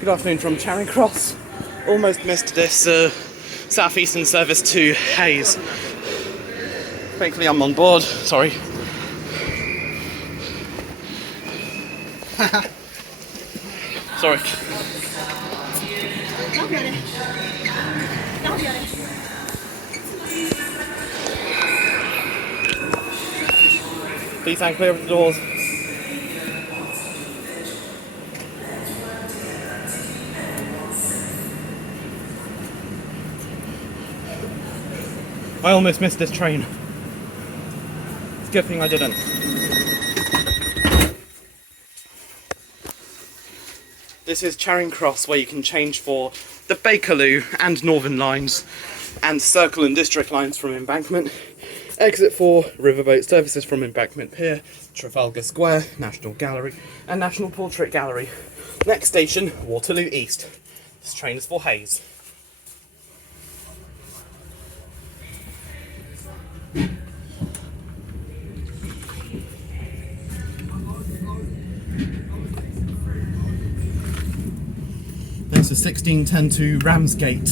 Good afternoon from Charing Cross. Almost missed this Southeastern service to Hayes. Thankfully I'm on board, sorry. Sorry. Please stand clear of the doors. I almost missed this train. It's a good thing I didn't. This is Charing Cross, where you can change for the Bakerloo and Northern lines and Circle and District lines from Embankment. Exit for Riverboat services from Embankment Pier, Trafalgar Square, National Gallery and National Portrait Gallery. Next station, Waterloo East. This train is for Hayes. This is 1610 to Ramsgate.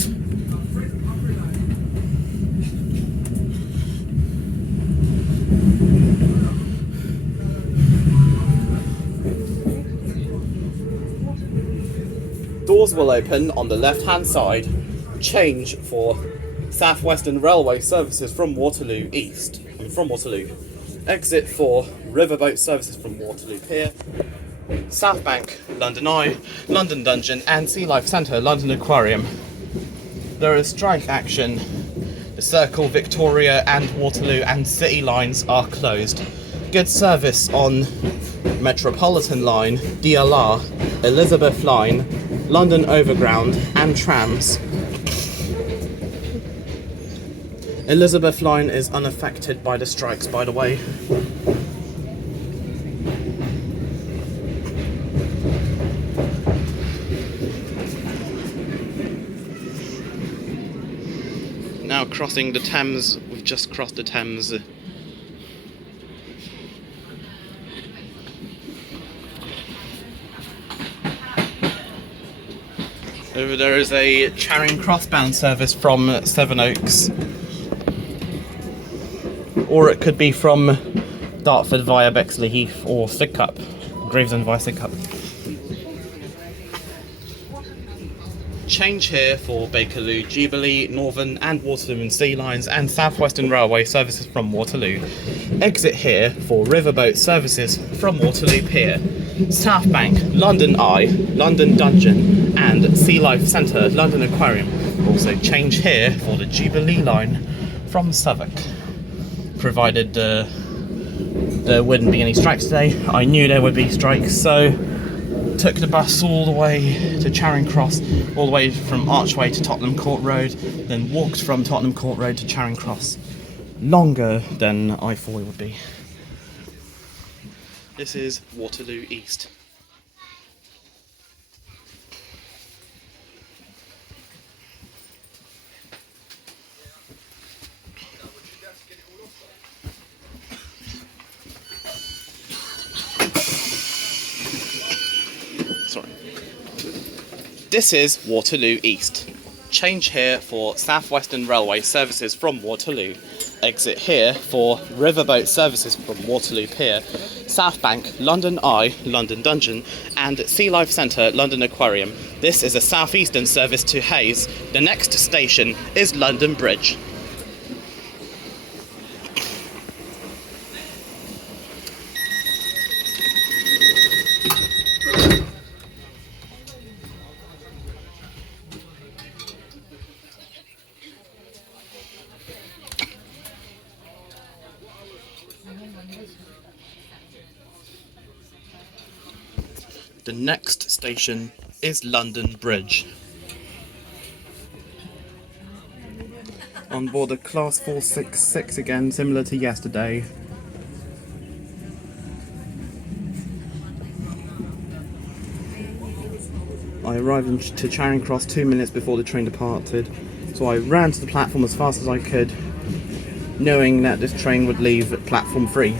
Doors will open on the left-hand side. Change for Southwestern Railway services from Waterloo East. From Waterloo. Exit for Riverboat services from Waterloo Pier. South Bank, London Eye, London Dungeon and Sea Life Centre, London Aquarium. There is strike action. The Circle, Victoria and Waterloo and City lines are closed. Good service on Metropolitan Line, DLR, Elizabeth Line, London Overground and Trams. Elizabeth Line is unaffected by the strikes, by the way. Now crossing the Thames, we've just crossed the Thames. Over there is a Charing Cross bound service from Sevenoaks. Or it could be from Dartford via Bexley Heath or Sidcup, Gravesend via Sidcup. Change here for Bakerloo, Jubilee, Northern and Waterloo and Sea lines and Southwestern Railway services from Waterloo. Exit here for Riverboat services from Waterloo Pier. South Bank, London Eye, London Dungeon and Sea Life Centre, London Aquarium. Also change here for the Jubilee line from Southwark. Provided there wouldn't be any strikes today. I knew there would be strikes, so took the bus all the way to Charing Cross, all the way from Archway to Tottenham Court Road, then walked from Tottenham Court Road to Charing Cross. Longer than I thought it would be. This is Waterloo East. Sorry. This is Waterloo East. Change here for Southwestern Railway services from Waterloo. Exit here for Riverboat services from Waterloo Pier, South Bank, London Eye, London Dungeon and Sea Life Centre, London Aquarium. This is a Southeastern service to Hayes. The next station is London Bridge. The next station is London Bridge. On board a Class 466 again, similar to yesterday. I arrived to Charing Cross 2 minutes before the train departed, so I ran to the platform as fast as I could, knowing that this train would leave at platform 3.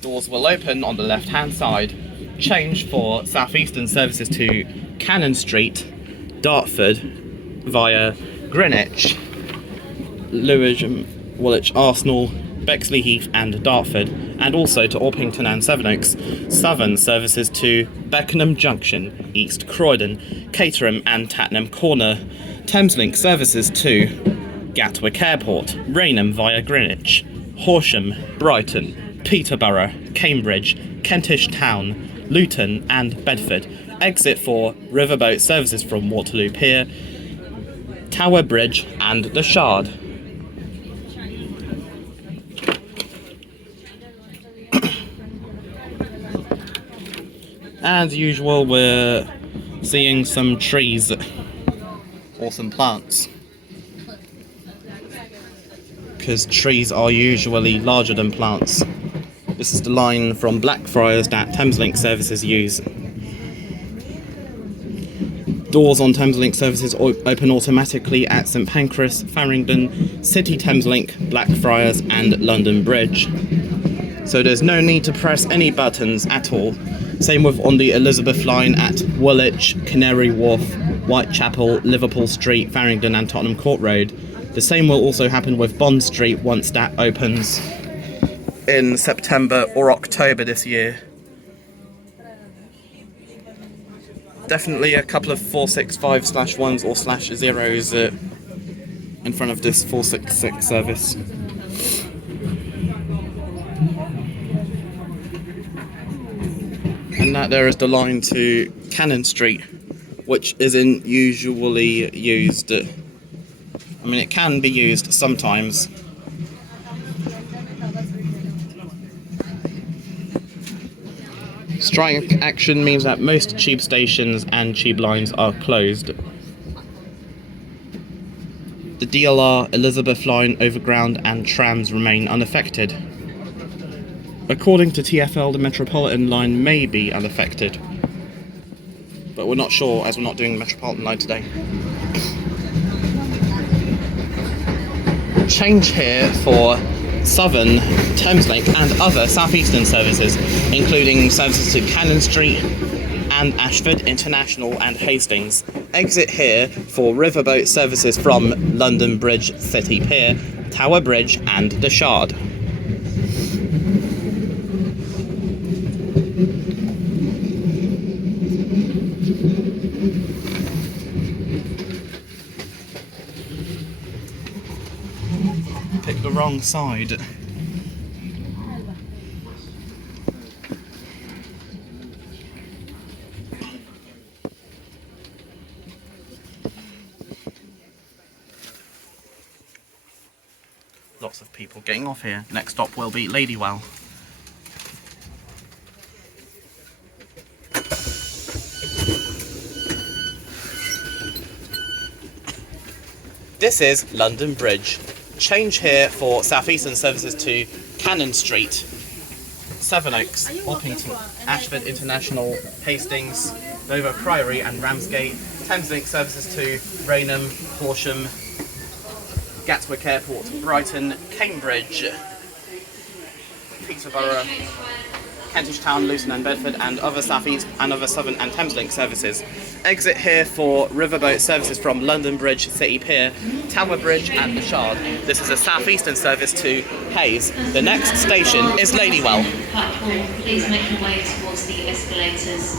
Doors will open on the left-hand side. Change for Southeastern services to Cannon Street, Dartford via Greenwich, Lewisham, Woolwich, Arsenal, Bexley Heath and Dartford, and also to Orpington and Sevenoaks. Southern services to Beckenham Junction, East Croydon, Caterham and Tattenham Corner. Thameslink services to Gatwick Airport, Rainham via Greenwich, Horsham, Brighton, Peterborough, Cambridge, Kentish Town, Luton and Bedford. Exit for Riverboat services from Waterloo Pier, Tower Bridge and the Shard. As usual, we're seeing some trees or some plants, because trees are usually larger than plants. This is the line from Blackfriars that Thameslink services use. Doors on Thameslink services open automatically at St Pancras, Farringdon, City Thameslink, Blackfriars and London Bridge. So there's no need to press any buttons at all. Same with on the Elizabeth line at Woolwich, Canary Wharf, Whitechapel, Liverpool Street, Farringdon and Tottenham Court Road. The same will also happen with Bond Street once that opens in September or October this year. Definitely a couple of 465/1s or /0s in front of this 466 service. And that there is the line to Cannon Street, which isn't usually used. I mean, it can be used sometimes. Strike action means that most tube stations and tube lines are closed. The DLR, Elizabeth line, Overground and Trams remain unaffected. According to TfL, the Metropolitan line may be unaffected, but we're not sure as we're not doing the Metropolitan line today. Change here for Southern, Thameslink and other Southeastern services, including services to Cannon Street and Ashford International and Hastings. Exit here for Riverboat services from London Bridge City Pier, Tower Bridge and the Shard. Pick the wrong side. Lots of people getting off here. Next stop will be Ladywell. This is London Bridge. Change here for Southeastern services to Cannon Street, Sevenoaks, Orpington, Ashford International, Hastings, Dover Priory and Ramsgate. Thameslink services to Rainham, Horsham, Gatwick Airport, Brighton, Cambridge, Peterborough, Kentish Town, Luton and Bedford, and other Southeast and other Southern and Thameslink services. Exit here for Riverboat services from London Bridge City Pier, Tower Bridge and the Shard. This is a Southeastern service to Hayes. The next station is Ladywell. Platform, please make your way towards the escalators.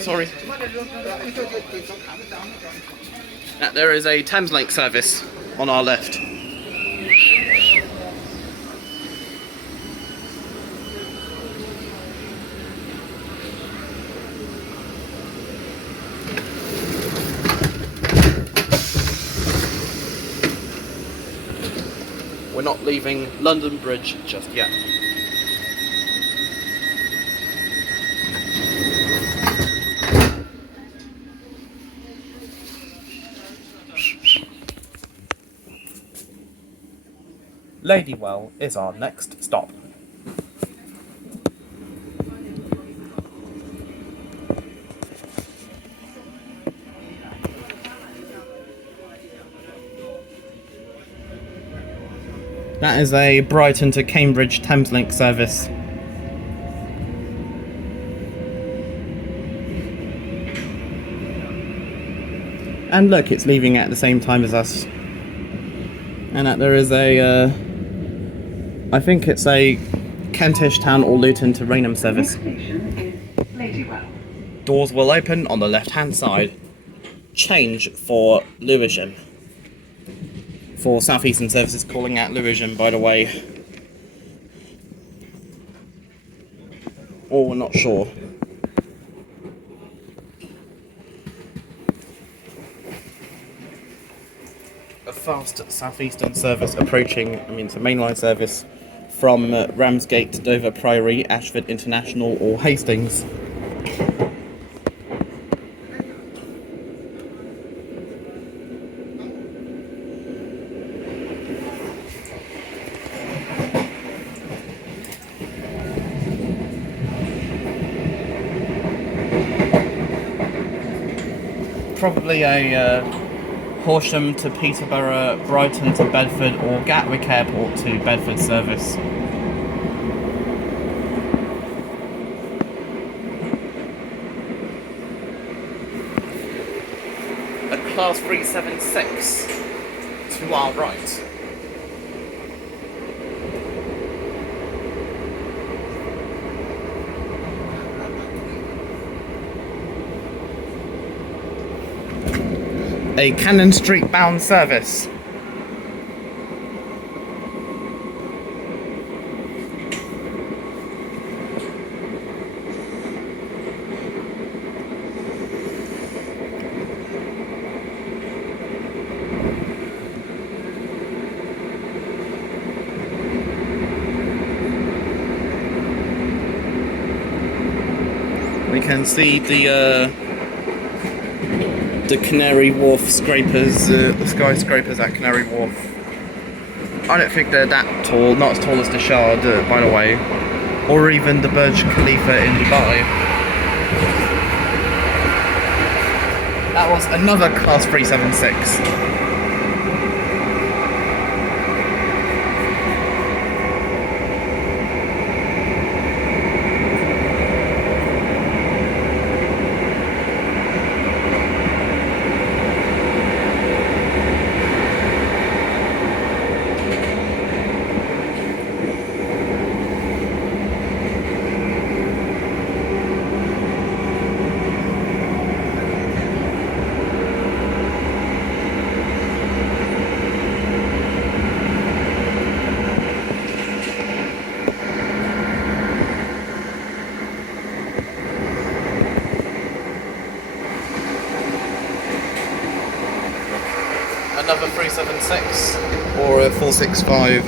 Sorry. There is a Thameslink service on our left. We're not leaving London Bridge just yet. Ladywell is our next stop. That is a Brighton to Cambridge Thameslink service. And look, it's leaving at the same time as us. And that there is a, I think it's a Kentish Town or Luton to Rainham service. Ladywell. Doors will open on the left-hand side. Change for Lewisham. For Southeastern services calling at Lewisham, by the way. Or we're not sure. A fast Southeastern service approaching, it's a mainline service from Ramsgate to Dover Priory, Ashford International or Hastings. Probably a Horsham to Peterborough, Brighton to Bedford or Gatwick Airport to Bedford service. A Class 376 to our right. A Cannon Street bound service. We can see the Canary Wharf scrapers, the skyscrapers at Canary Wharf. I don't think they're that tall, not as tall as the Shard, by the way, or even the Burj Khalifa in Dubai. That was another Class 376. Another 376 or a 465.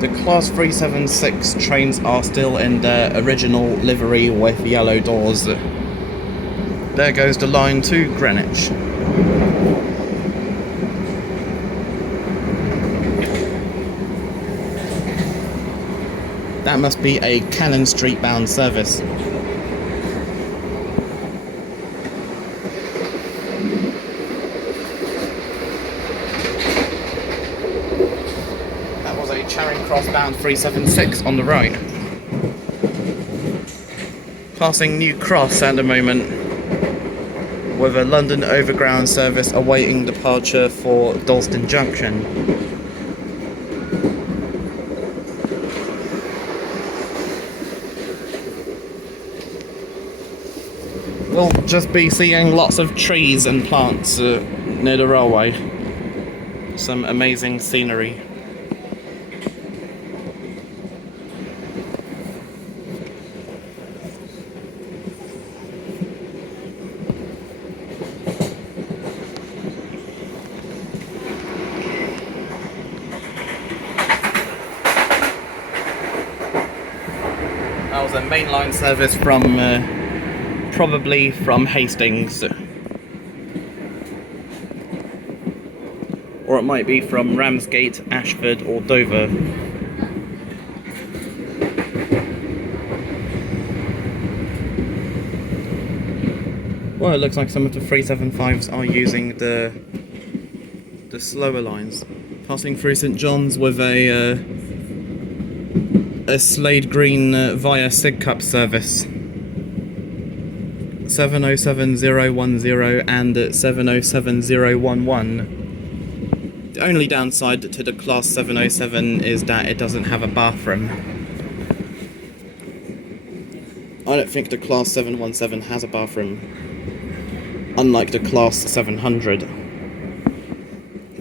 The Class 376 trains are still in their original livery with yellow doors. There goes the line to Greenwich. That must be a Cannon Street bound service. Charing Cross bound 376 on the right. Passing New Cross at the moment with a London Overground service awaiting departure for Dalston Junction. We'll just be seeing lots of trees and plants near the railway. Some amazing scenery. That was a mainline service from, probably from Hastings. Or it might be from Ramsgate, Ashford or Dover. Well, it looks like some of the 375s are using the the slower lines. Passing through St John's with a Slade Green via Sidcup service. 707010 and 707011. The only downside to the Class 707 is that it doesn't have a bathroom. I don't think the Class 717 has a bathroom, unlike the Class 700.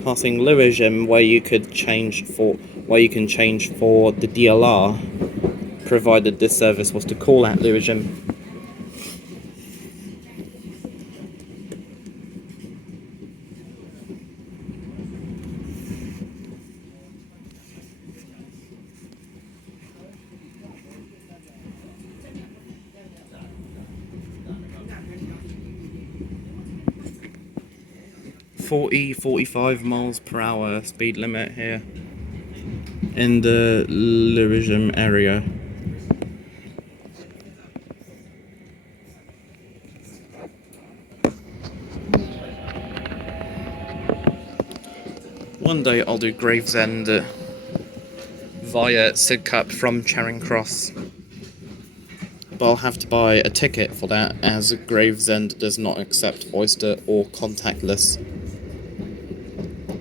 Passing Lewisham, where you can change for the DLR, provided this service was to call at Lewisham. .40, 45 miles per hour speed limit here in the Lewisham area. One day I'll do Gravesend via Sidcup from Charing Cross, but I'll have to buy a ticket for that, as Gravesend does not accept Oyster or contactless.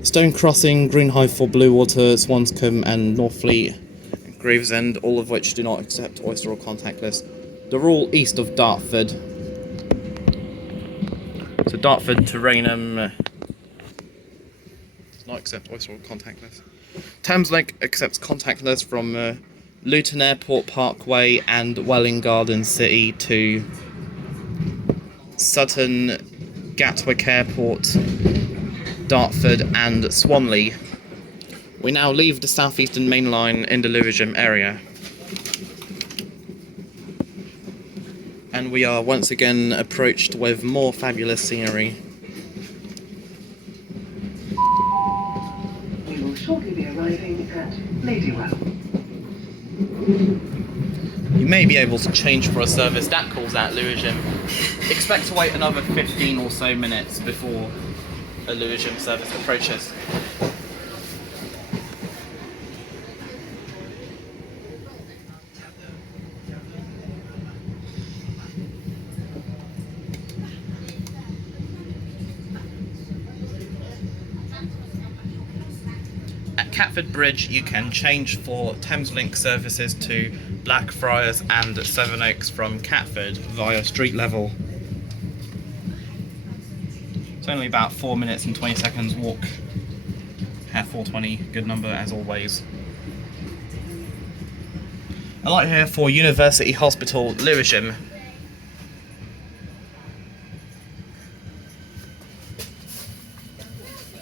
Stone Crossing, Greenhive for Bluewater, Swanscombe and Northfleet, Gravesend, all of which do not accept Oyster or contactless. They're all east of Dartford. So Dartford to Rainham does not accept Oyster or contactless. Thameslink accepts contactless from Luton Airport Parkway and Welwyn Garden City to Sutton, Gatwick Airport, Dartford and Swanley. We now leave the Southeastern main line in the Lewisham area, and we are once again approached with more fabulous scenery. We will shortly be arriving at Ladywell. You may be able to change for a service that calls at Lewisham. Expect to wait another 15 or so minutes before a Lewisham service approaches. At Catford Bridge you can change for Thameslink services to Blackfriars and Sevenoaks from Catford via street level. It's only about 4 minutes and 20 seconds walk. At 420, good number as always. A light here for University Hospital, Lewisham.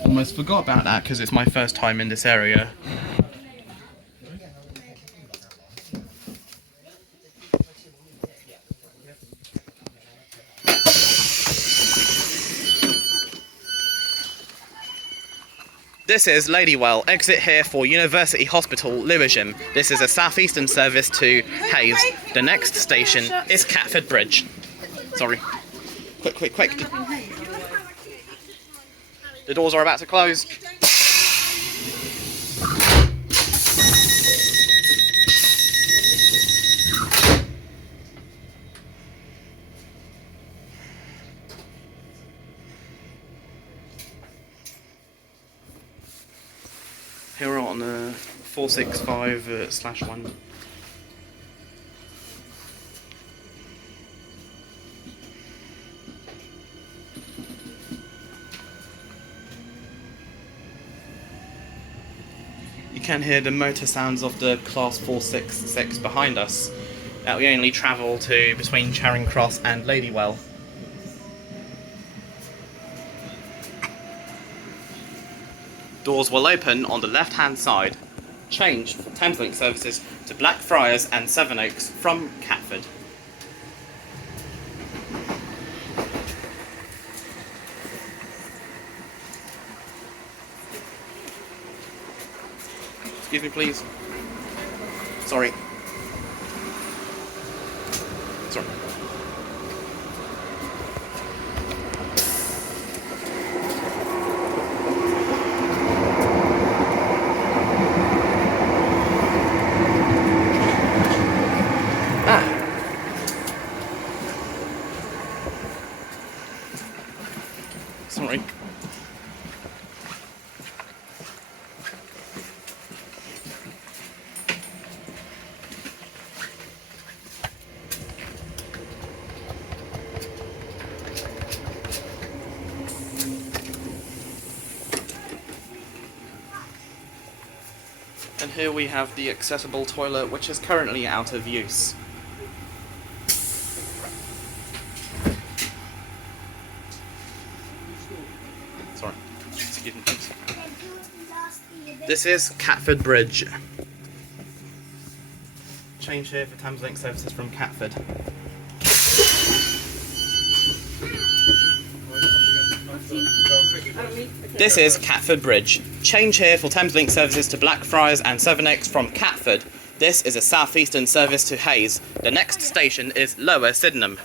Almost forgot about that because it's my first time in this area. This is Ladywell. Exit here for University Hospital, Lewisham. This is a Southeastern service to Hayes. The next station is Catford Bridge. Sorry. Quick. The doors are about to close. Here we're on 465/1. You can hear the motor sounds of the Class 466 behind us. That we only travel to between Charing Cross and Ladywell. Doors will open on the left-hand side. Change for Thameslink services to Blackfriars and Sevenoaks from Catford. Excuse me, please. Sorry. And here we have the accessible toilet, which is currently out of use. Sorry, excuse me please. This is Catford Bridge. Change here for Thameslink services from Catford. This is Catford Bridge. Change here for Thameslink services to Blackfriars and Sevenoaks from Catford. This is a Southeastern service to Hayes. The next station is Lower Sydenham.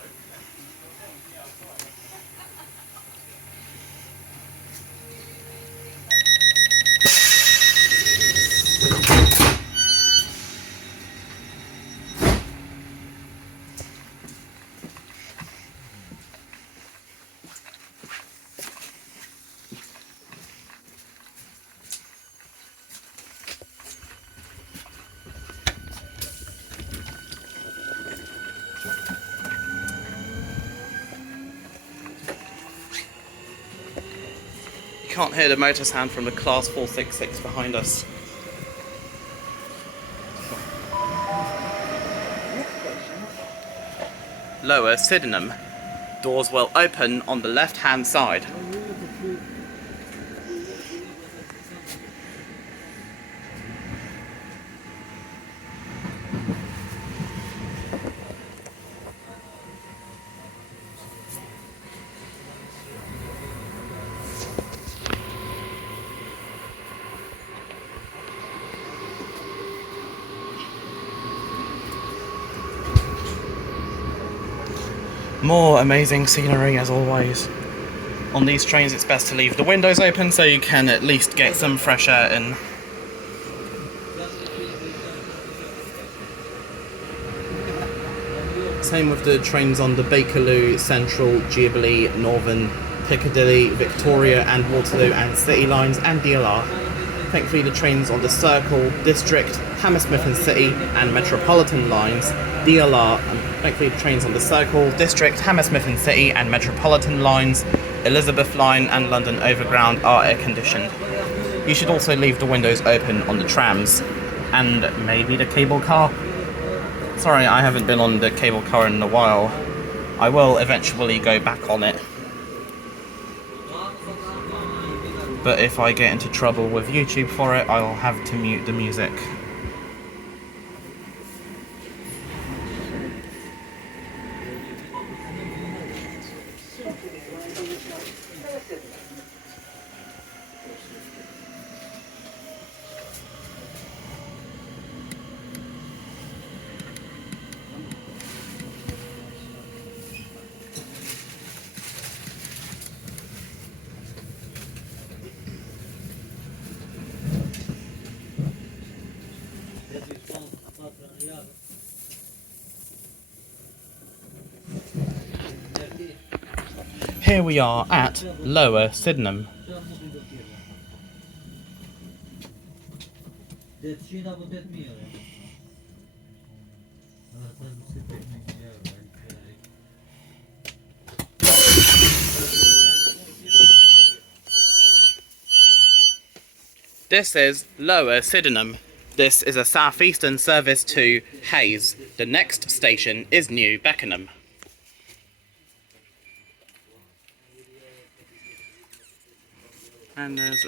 You can't hear the motor sound from the Class 466 behind us. Lower Sydenham. Doors will open on the left-hand side. More amazing scenery as always. On these trains it's best to leave the windows open so you can at least get some fresh air in. Same with the trains on the Bakerloo, Central, Jubilee, Northern, Piccadilly, Victoria and Waterloo and City lines and DLR. Thankfully the trains on the Circle, District, Hammersmith and City and Metropolitan lines, DLR, and thankfully the trains on the Circle, District, Hammersmith and City and Metropolitan lines, Elizabeth line and London Overground are air conditioned. You should also leave the windows open on the trams and maybe the cable car. Sorry, I haven't been on the cable car in a while. I will eventually go back on it. But if I get into trouble with YouTube for it, I'll have to mute the music. Here we are at Lower Sydenham. This is Lower Sydenham. This is a Southeastern service to Hayes. The next station is New Beckenham. And there's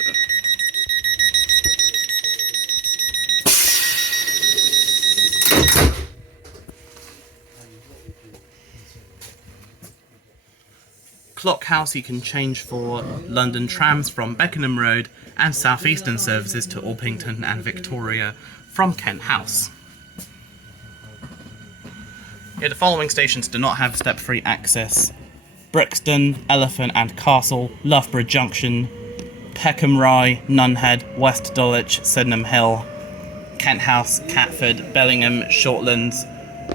Clock House you can change for London trams from Beckenham Road and Southeastern services to Orpington and Victoria from Kent House. Yeah, the following stations do not have step-free access: Brixton, Elephant and Castle, Loughborough Junction, Peckham Rye, Nunhead, West Dulwich, Sydenham Hill, Kent House, Catford, Bellingham, Shortlands,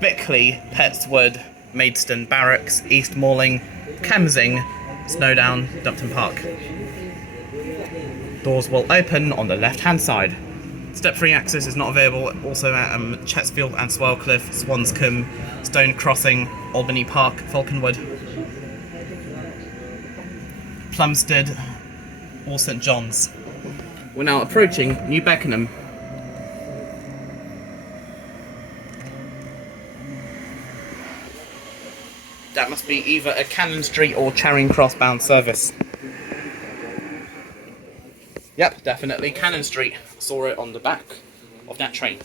Bickley, Pettswood, Maidstone Barracks, East Malling, Kemsing, Snowdown, Dumpton Park. Doors will open on the left-hand side. Step-free access is not available also at Chetsfield and Swellcliffe, Swanscombe, Stone Crossing, Albany Park, Falconwood, Plumstead or St John's. We're now approaching New Beckenham. That must be either a Cannon Street or Charing Cross bound service. Yep, definitely Cannon Street. Saw it on the back of that train.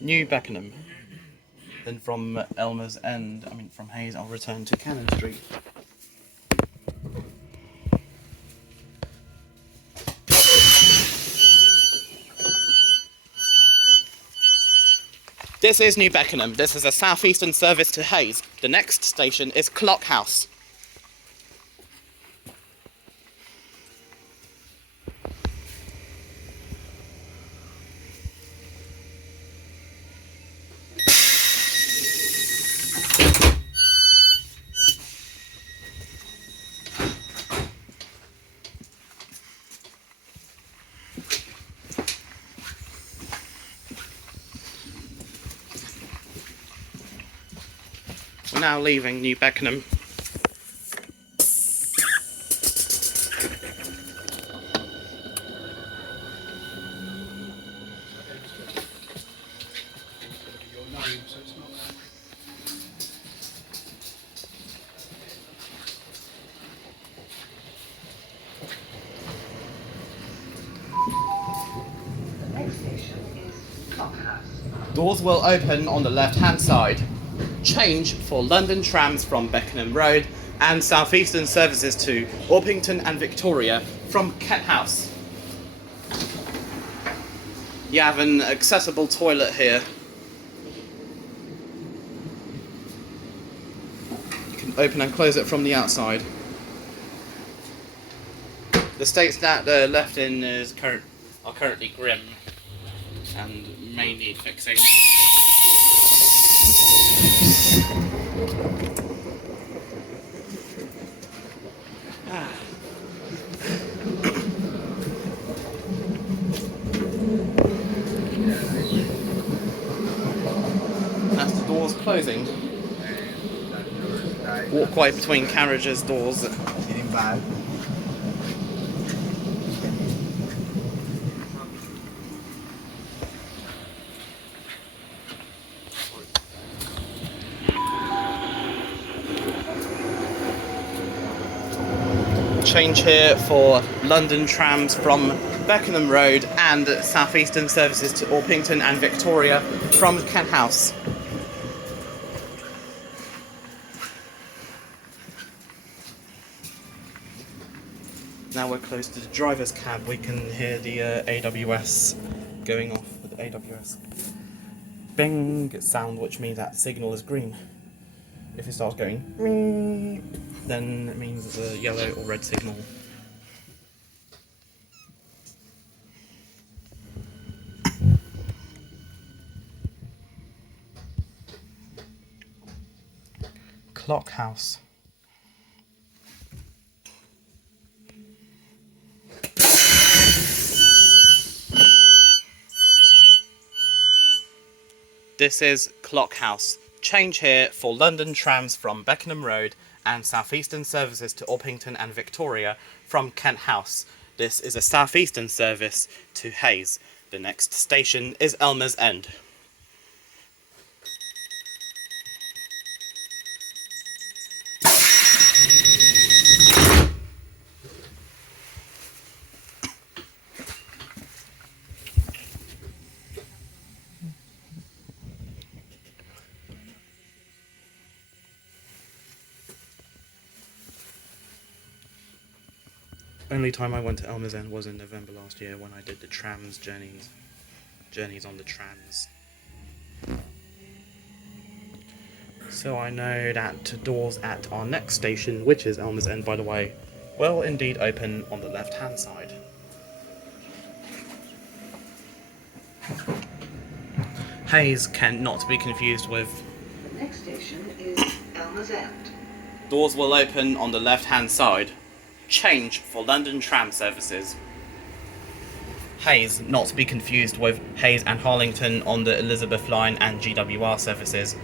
New Beckenham. Then from Elmers End, from Hayes, I'll return to Cannon Street. This is New Beckenham. This is a Southeastern service to Hayes. The next station is Clock House. We're now leaving New Beckenham. The next station is Clock House. Doors will open on the left-hand side. Change for London trams from Beckenham Road and Southeastern services to Orpington and Victoria from Kent House. You have an accessible toilet here. You can open and close it from the outside. The states that they're left in are currently grim and may need fixing. That's the doors closing. Walkway between carriages, doors. Getting bad. Change here for London trams from Beckenham Road and Southeastern services to Orpington and Victoria from Kent House. Now we're close to the driver's cab. We can hear the AWS going off with the AWS bing sound, which means that signal is green. If it starts going ring, then it means there's a yellow or red signal. Clock House. This is Clock House. Change here for London trams from Beckenham Road and Southeastern services to Orpington and Victoria from Kent House. This is a Southeastern service to Hayes. The next station is Elmers End. Only time I went to Elmers End was in November last year when I did the trams journeys on the trams. So I know that doors at our next station, which is Elmers End by the way, will indeed open on the left hand side. Hayes can not be confused with. The next station is Elmers End. Doors will open on the left hand side. Change for London tram services. Hayes, not to be confused with Hayes and Harlington on the Elizabeth line and GWR services.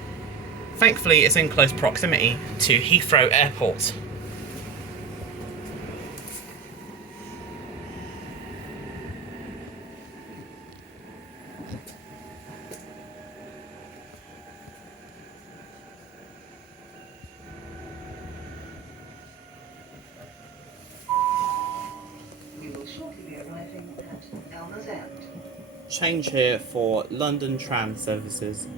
Thankfully, it's in close proximity to Heathrow Airport. We will shortly be arriving at Elmers End. Change here for London tram services.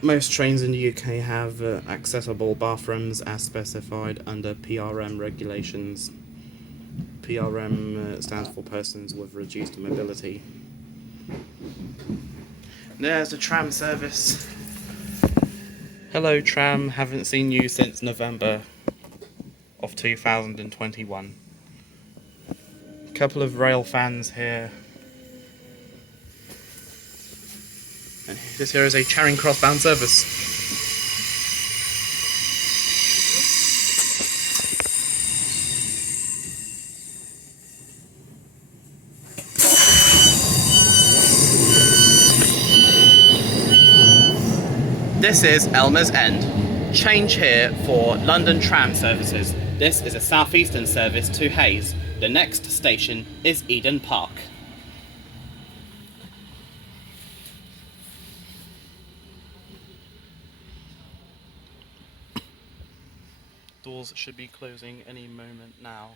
Most trains in the UK have accessible bathrooms as specified under PRM regulations. PRM stands for Persons with Reduced Mobility. There's the tram service. Hello tram, haven't seen you since November of 2021. Couple of rail fans here. And this here is a Charing Cross bound service. This is Elmers End. Change here for London tram services. This is a Southeastern service to Hayes. The next station is Eden Park. Doors should be closing any moment now.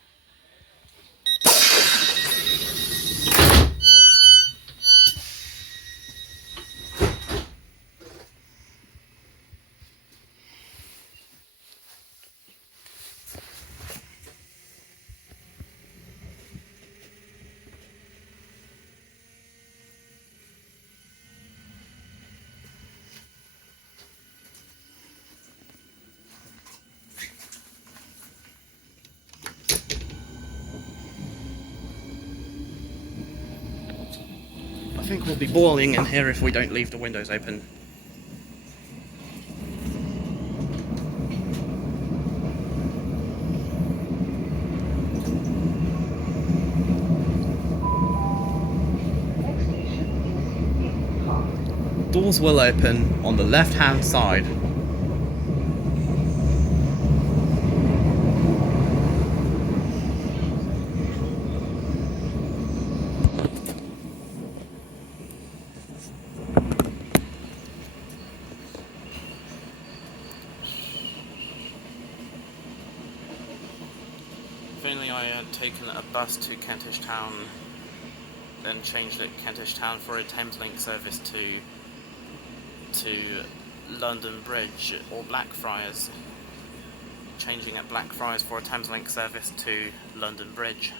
I think we'll be boiling in here if we don't leave the windows open. Next station is Eden Park. Doors will open on the left-hand side. If only I had taken a bus to Kentish Town, then changed at Kentish Town for a Thameslink service to London Bridge or Blackfriars, changing at Blackfriars for a Thameslink service to London Bridge.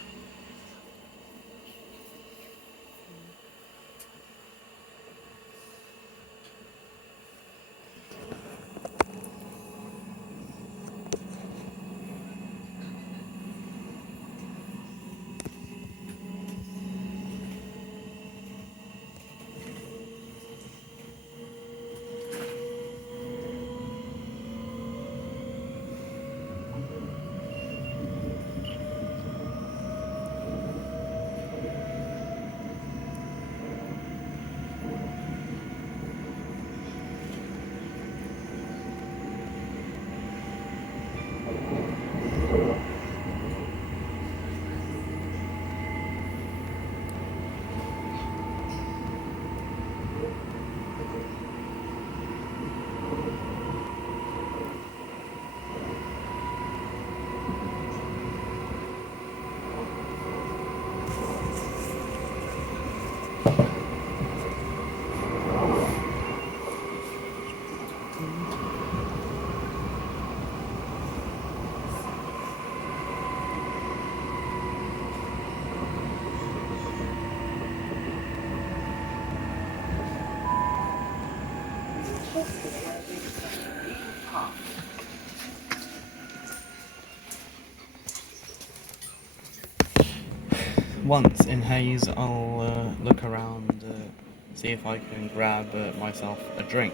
Once in Hayes, I'll look around See if I can grab myself a drink.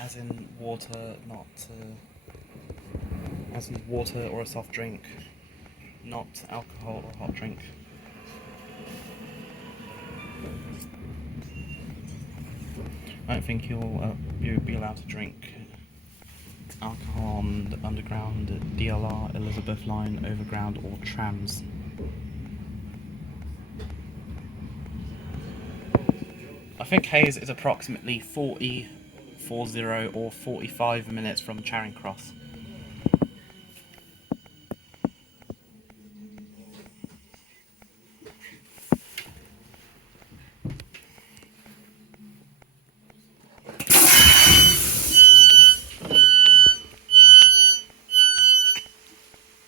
As in water, not... as in water or a soft drink. Not alcohol or hot drink. I don't think you'll be allowed to drink alcohol on the Underground, DLR, Elizabeth line, Overground or Trams. I think Hayes is approximately 40 or 45 minutes from Charing Cross.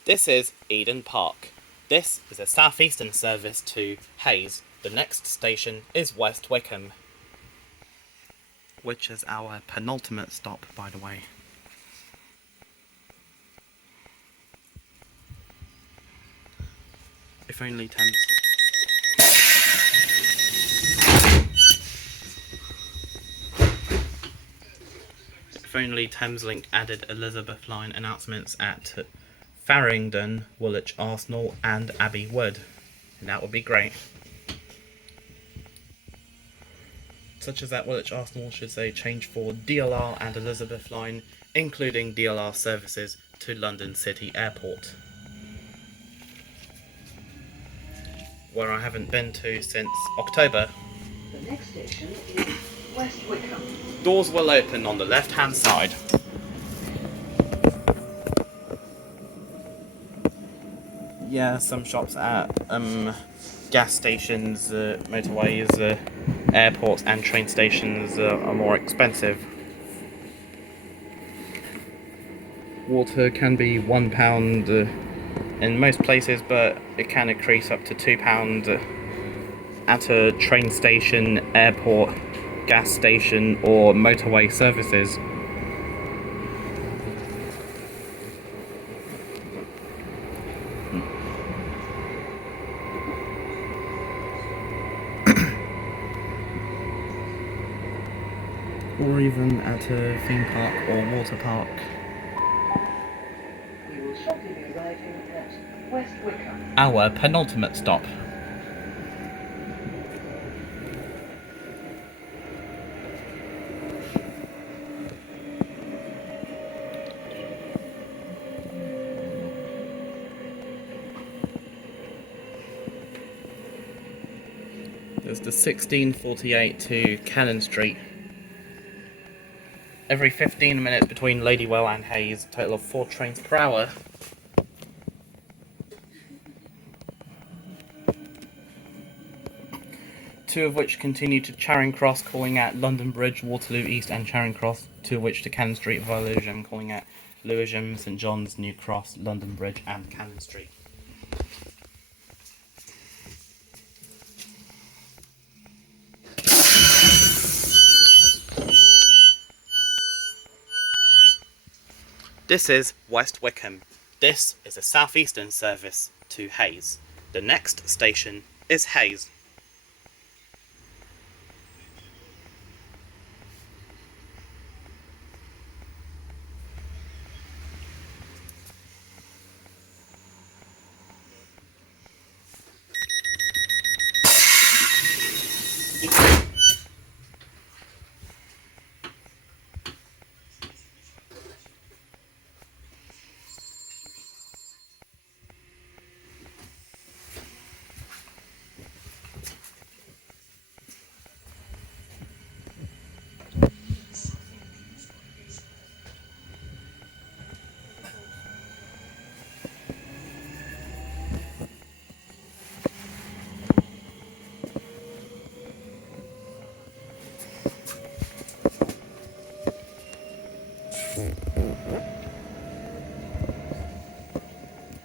This is Eden Park. This is a Southeastern service to Hayes. The next station is West Wickham, which is our penultimate stop, by the way. If only Thameslink added Elizabeth line announcements at Farringdon, Woolwich Arsenal and Abbey Wood. And that would be great. Such as that Woolwich Arsenal should say change for DLR and Elizabeth line, including DLR services to London City Airport, where I haven't been to since October. The next station is West Wickham. Doors will open on the left hand side. Yeah, some shops at gas stations, motorways, airports and train stations are more expensive. Water can be £1 in most places, but it can increase up to £2 at a train station, airport, gas station or motorway services. Or even at a theme park or water park. We will shortly be arriving at West Wickham. Our penultimate stop. There's the 1648 to Cannon Street. Every 15 minutes between Ladywell and Hayes, a total of 4 trains per hour. Two of which continue to Charing Cross, calling at London Bridge, Waterloo East and Charing Cross, two of which to Cannon Street via Lewisham, calling at Lewisham, St John's, New Cross, London Bridge and Cannon Street. This is West Wickham. This is a Southeastern service to Hayes. The next station is Hayes.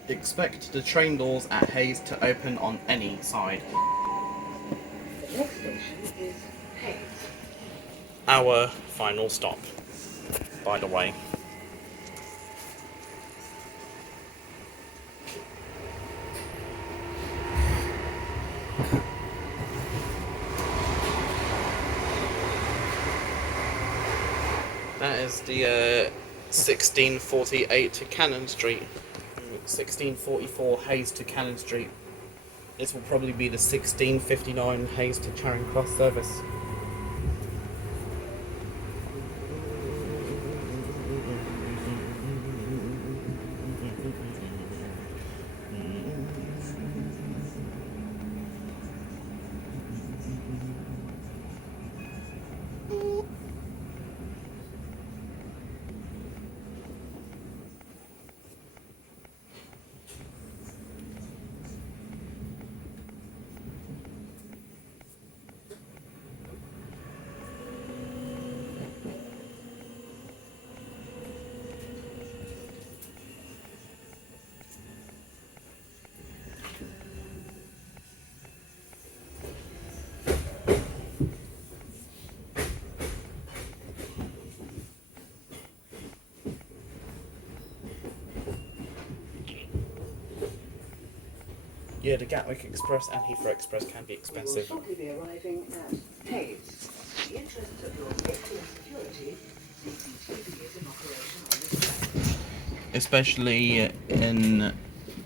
Expect the train doors at Hayes to open on any side. The next station is Hayes. Our final stop, by the way. is the 1648 to Cannon Street, 1644 Hayes to Cannon Street. This will probably be the 1659 Hayes to Charing Cross service. Yeah, the Gatwick Express and Heathrow Express can be expensive. You will shortly be arriving at Hayes. In the interest of your safety and security, CCTV is in operation on this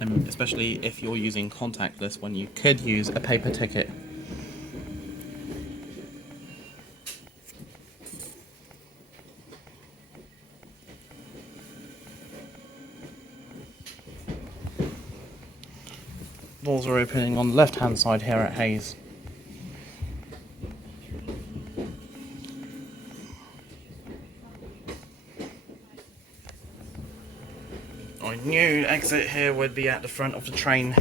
train. Especially if you're using contactless when you could use a paper ticket. Doors are opening on the left hand side here at Hayes. I knew exit here would be at the front of the train.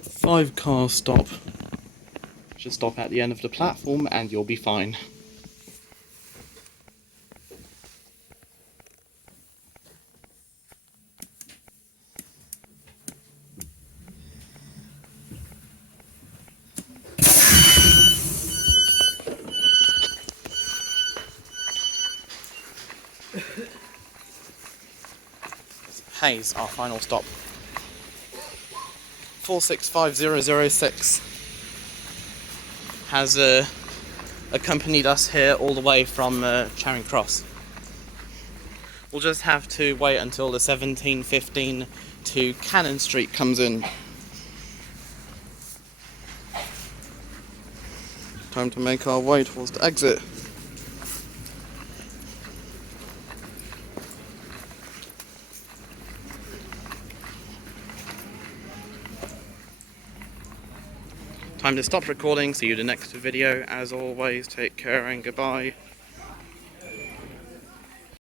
Five cars stop. Just stop at the end of the platform and you'll be fine. Hayes, our final stop. 465006 has accompanied us here all the way from Charing Cross. We'll just have to wait until the 1715 to Cannon Street comes in. Time to make our way towards the exit. Time to stop recording, see you in the next video. As always, take care and goodbye.